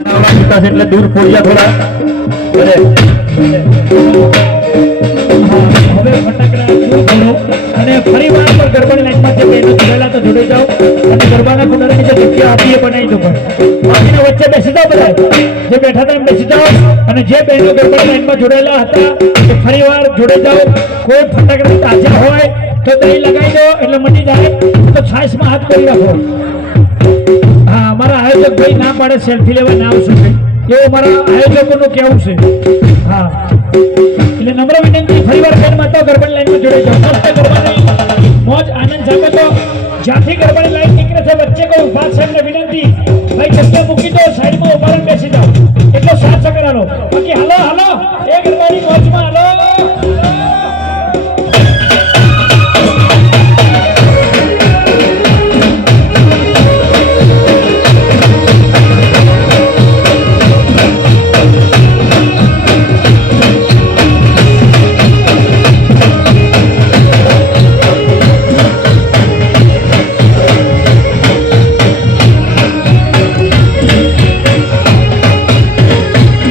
એટલે દૂર ફોડ્યા થોડા હવે ફટાકડા દૂર કરો અને ફરી વાર પર ગરબાની લાઈનમાં જે બહેનો જોડાયેલા તો જોડાઈ જાઓ અને ગરબાના કુંડાની જે જગ્યા આપી એ બનાવી દો બાકીના વચ્ચે બેસી જાઓ બધા જે બેઠા હતા એમ બેસી જાઓ અને જે બહેનો ગરબાની લાઈનમાં જોડાયેલા હતા એ ફરી વાર જોડાઈ જાઓ કોઈ ફટાકડા તાજા હોય તો દહીં લગાવી દો એટલે મટી જાય તો છાશમાં હાથ કરી રાખો હા અમારા આયોજક ભાઈ ના પાડે સેલ્ફી લેવા ના આવશે એવું અમારા આયોજકોનું કહેવું છે હા એટલે નમ્ર વિનંતી ફરીવાર બેન માતા ગરબાની લાઈનમાં જોડાઈ જાઓ મસ્ત ગરબાની મોજ આનંદ જામે તો જ્યાંથી ગરબાની લાઈન નીકળે છે વચ્ચે કોઈ ઉભા છે એમને વિનંતી ભાઈ જગ્યા મૂકી દો સાઈડમાં ઉભા